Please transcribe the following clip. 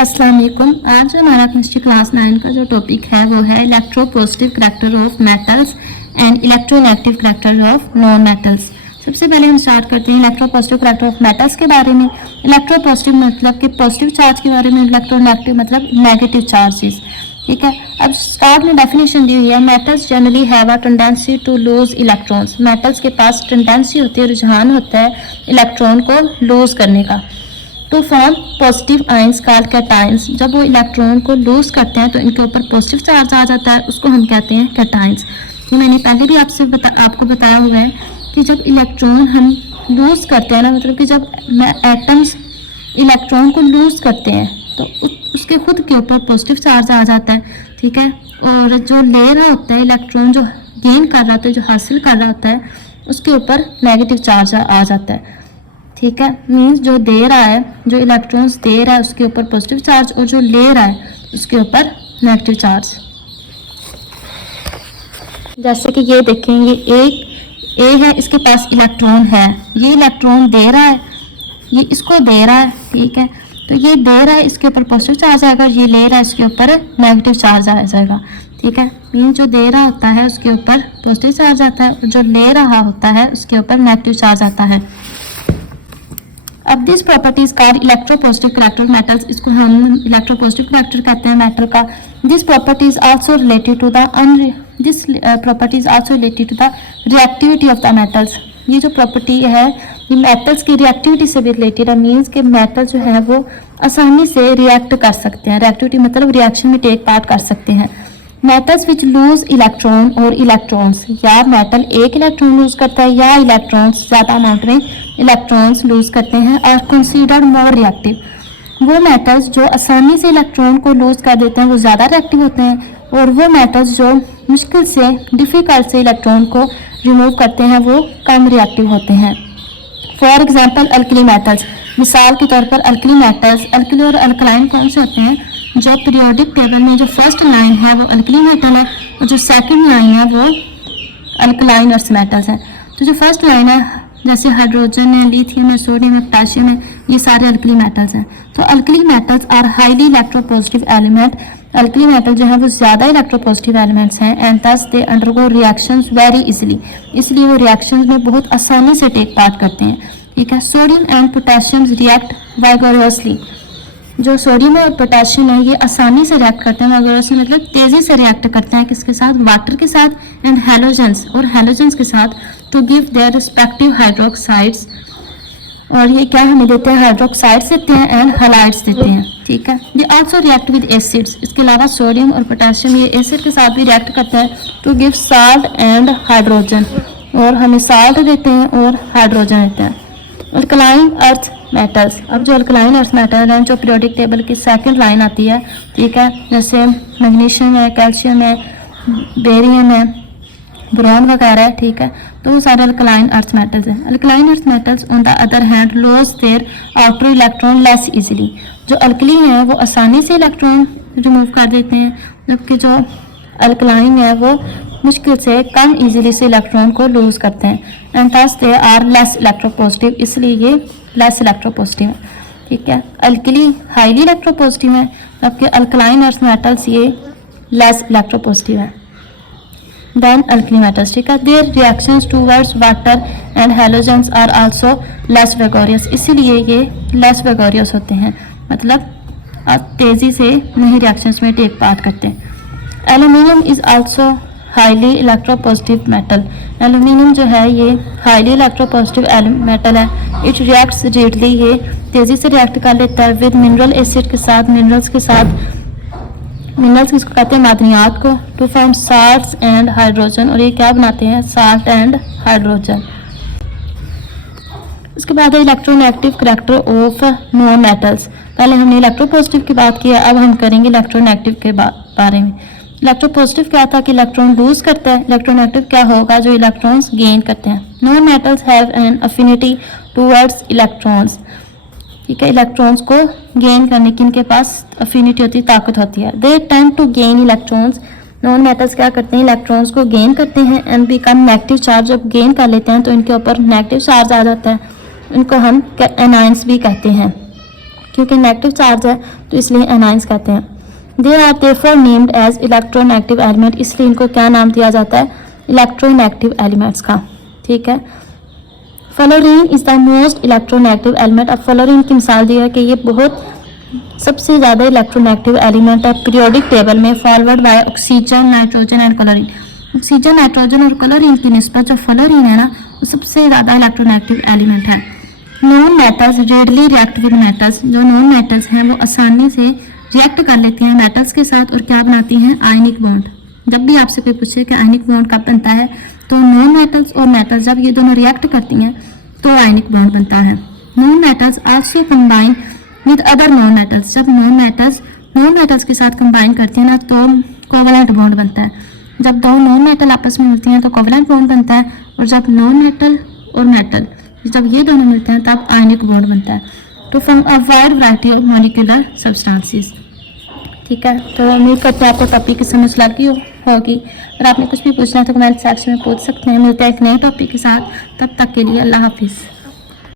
अस्सलाम वालेकुम। आज हमारा केमिस्ट्री क्लास 9 का जो टॉपिक है वो है electropositive character of metals and electronegative character of non metals. सबसे पहले हम स्टार्ट करते हैं इलेक्ट्रोपॉजिटिव करैक्टर ऑफ मेटल्स के बारे में। इलेक्ट्रोपॉजिटिव मतलब कि पॉजिटिव चार्ज के बारे में, इलेक्ट्रोनेगेटिव मतलब नेगेटिव चार्जेस। ठीक है, अब स्टार्ट में डेफिनेशन दी हुई है, metals generally have a tendency to lose electrons. Metals के पास टेंडेंसी होती है, रुझान होता है इलेक्ट्रॉन को लूज करने का। To form positive ions called cations. जब वो इलेक्ट्रॉन को लूज करते हैं तो इनके ऊपर पॉजिटिव चार्ज आ जाता है, उसको हम कहते हैं कैटायंस। ये मैंने पहले भी आपको बताया हुआ है कि जब इलेक्ट्रॉन हम लूज करते हैं ना, मतलब कि जब एटम्स इलेक्ट्रॉन को लूज करते हैं तो उसके खुद के ऊपर पॉजिटिव चार्ज आ जाता है। ठीक है, और जो ले रहा होता है इलेक्ट्रॉन, जो गेन कर रहा होता है, जो हासिल कर रहा होता है, उसके ऊपर नेगेटिव चार्ज आ जाता है। ठीक है, मीन्स जो दे रहा है, जो इलेक्ट्रॉन्स दे रहा है उसके ऊपर पॉजिटिव चार्ज, और जो ले रहा है उसके ऊपर नेगेटिव चार्ज। जैसे कि ये देखें, ये ए है, इसके पास इलेक्ट्रॉन है, ये इलेक्ट्रॉन दे रहा है, ये इसको दे रहा है। ठीक है, तो ये दे रहा है, इसके ऊपर पॉजिटिव चार्ज आएगा, ये ले रहा है, इसके ऊपर नेगेटिव चार्ज आ जाएगा। ठीक है, मीन्स जो दे रहा होता है उसके ऊपर पॉजिटिव चार्ज आता है, और जो ले रहा होता है उसके ऊपर नेगेटिव चार्ज आता है। अब दिस प्रॉपर्टीज कार इलेक्ट्रोपॉजिटिव करैक्टर मेटल्स, इसको हम इलेक्ट्रोपॉजिटिव करैक्टर कहते हैं मेटल का। This properties also related to the reactivity of the metals. ये जो प्रॉपर्टी है ये मेटल्स की रिएक्टिविटी से भी रिलेटेड है। मीन्स के मेटल जो है वो आसानी से रिएक्ट कर सकते हैं। रिएक्टिविटी मतलब रिएक्शन में टेक पार्ट कर सकते हैं। मेटल्स विच लूज इलेक्ट्रॉन और इलेक्ट्रॉन्स, या मेटल एक इलेक्ट्रॉन लूज करता है या इलेक्ट्रॉन्स ज़्यादा अमाउंट में इलेक्ट्रॉन्स लूज करते हैं, और कंसीडर्ड मोर रिएक्टिव। वो मेटल्स जो आसानी से इलेक्ट्रॉन को लूज कर देते हैं वो ज़्यादा रिएक्टिव होते हैं, और वो मेटल्स जो मुश्किल से डिफ़िकल्ट से इलेक्ट्रॉन को रिमूव करते हैं वो कम रिएक्टिव होते हैं। फॉर एग्जाम्पल अल्कली मेटल्स, मिसाल के तौर पर अल्कली मेटल्स। अल्कली और अल्कलाइन कौन से होते हैं? जो पीरियोडिक टेबल में जो फर्स्ट लाइन है वो अल्कली मेटल है, और जो सेकंड लाइन है वो अल्कलाइन अर्थ मेटल्स है। तो जो फर्स्ट लाइन है जैसे हाइड्रोजन है, लिथियम है, सोडियम है, पोटेशियम है, ये सारे अल्कली मेटल्स हैं। तो alkali metals are highly electropositive element. Alkali metal जो है वो ज़्यादा इलेक्ट्रोपॉजिटिव एलिमेंट्स हैं, and thus they undergo reactions very easily. इसलिए वो रिएक्शंस में बहुत आसानी से टेक पार्ट करते हैं। ठीक है, सोडियम एंड पोटेशियम रिएक्ट वाइगोरसली। जो सोडियम और पोटेशियम है ये आसानी से रिएक्ट करते हैं, वाइगोरसली मतलब तेज़ी से रिएक्ट करते हैं। किसके साथ? वाटर के साथ, एंड हैलोजेंस, और हैलोजेंस के साथ, to give their respective hydroxides. और ये क्या हमें देते हैं? हाइड्रोक्साइड्स देते हैं एंड हैलाइड्स देते हैं। ठीक है, ये आल्सो रिएक्ट विद एसिड्स। इसके अलावा सोडियम और पोटेशियम ये एसिड के साथ भी रिएक्ट करते हैं, to give salt and hydrogen, और हमें साल्ट देते हैं और हाइड्रोजन देते हैं। अल्कलाइन अर्थ मेटल्स, अब जो अल्कलाइन अर्थ मेटल हैं जो पीरियोडिक टेबल की सेकंड लाइन आती है, ठीक है, जैसे मैग्नीशियम है, कैल्शियम है, बेरियम है, बोरॉन वगैरह है। ठीक है, तो वो सारे अल्कलाइन अर्थ मेटल्स हैं। Alkaline earth metals on the other hand lose their outer electron less easily. जो अल्कली हैं वो आसानी से इलेक्ट्रॉन रिमूव कर देते हैं, जबकि जो अल्कलाइन है वो मुश्किल से कम इजीली से इलेक्ट्रॉन को लूज करते हैं, and thus they are less electropositive, इसलिए ये लेस इलेक्ट्रोपॉजिटिव है। ठीक है, अल्कली हाईली इलेक्ट्रोपॉजिटिव है, जबकि अल्कलाइन अर्थ मेटल्स ये लेस इलेक्ट्रोपॉजिटिव है देन अल्कली मेटल्स। ठीक है, their reactions towards water and halogens are also less vigorous, इसीलिए ये लेस वेगोरियस होते हैं, मतलब तेज़ी से नहीं रिएक्शंस में टेक पार्ट करते। Aluminium is also highly electropositive metal. Aluminium जो है ये हाईली इलेक्ट्रोपॉजिटिव मेटल है। इट रिएक्ट्स रेडली, ये तेज़ी से रिएक्ट कर लेता है विद मिनरल एसिड के साथ, मिनरल्स के साथ। मिनरल्स किसको कहते हैं? मादनियात को। To form salts and hydrogen, और ये क्या बनाते हैं? Salt and hydrogen. उसके बाद है electronegative character of non metals. पहले हमने इलेक्ट्रोपॉजिटिव की बात की है, अब हम करेंगे इलेक्ट्रोनेगेटिव के बारे में। इलेक्ट्रोपॉजिटिव क्या था कि इलेक्ट्रॉन लूज करता है, इलेक्ट्रोनेगेटिव क्या होगा? जो इलेक्ट्रॉन्स गेन करते हैं। Non metals have an affinity towards electrons. ठीक है, इलेक्ट्रॉन्स को गेन करने की इनके पास अफिनिटी होती है, ताकत होती है। They tend to gain electrons. Non metals क्या करते हैं? इलेक्ट्रॉन्स को गेन करते हैं, एंड बिकम नेगेटिव चार्ज। जब गेन कर लेते हैं तो इनके ऊपर नेगेटिव चार्ज आ जाता है, इनको हम एनायंस भी कहते हैं। क्योंकि नेगेटिव चार्ज है तो इसलिए एनाइंस कहते हैं। They are therefore named as electronegative element, इसलिए इनको क्या नाम दिया जाता है, इलेक्ट्रोनेगेटिव एलिमेंट्स का। ठीक है। Fluorine is the most electronegative element. अब फ्लोरीन की मिसाल दी है कि ये बहुत सबसे ज़्यादा इलेक्ट्रोनेगेटिव एलिमेंट है पीरियोडिक टेबल में, forward by oxygen, nitrogen and chlorine. Oxygen, nitrogen और क्लोरीन की निस्बत जो फ्लोरीन है ना, वो सबसे ज़्यादा इलेक्ट्रोनेगेटिव एलिमेंट है। Non metals readily react with metals, जो नॉन मेटल्स हैं वो आसानी से रिएक्ट कर लेती हैं मेटल्स के साथ और क्या बनाती हैं, आयनिक बॉन्ड। जब भी आपसे कोई पूछे कि आयनिक बॉन्ड कब बनता है, तो नॉन मेटल्स और मेटल्स जब ये दोनों रिएक्ट करती हैं तो आयनिक बॉन्ड बनता है। Non metals also combine with other non metals, जब नॉन मेटल्स के साथ कंबाइन करती हैं ना तो कोवलेंट बॉन्ड बनता है। जब दो नॉन मेटल आपस में मिलती हैं तो कोवलेंट बॉन्ड बनता है, और जब नॉन मेटल और मेटल जब ये दोनों मिलते हैं तब आयनिक बॉन्ड बनता है। तो from a wide variety of molecular substances. ठीक है, तो उम्मीद करते हैं आपको टॉपिक की समझ लगी होगी। अगर आपने कुछ भी पूछना है तो कमेंट सेक्शन में पूछ सकते हैं। मिलते हैं एक नए टॉपिक के साथ, तब तक के लिए अल्लाह हाफिज़।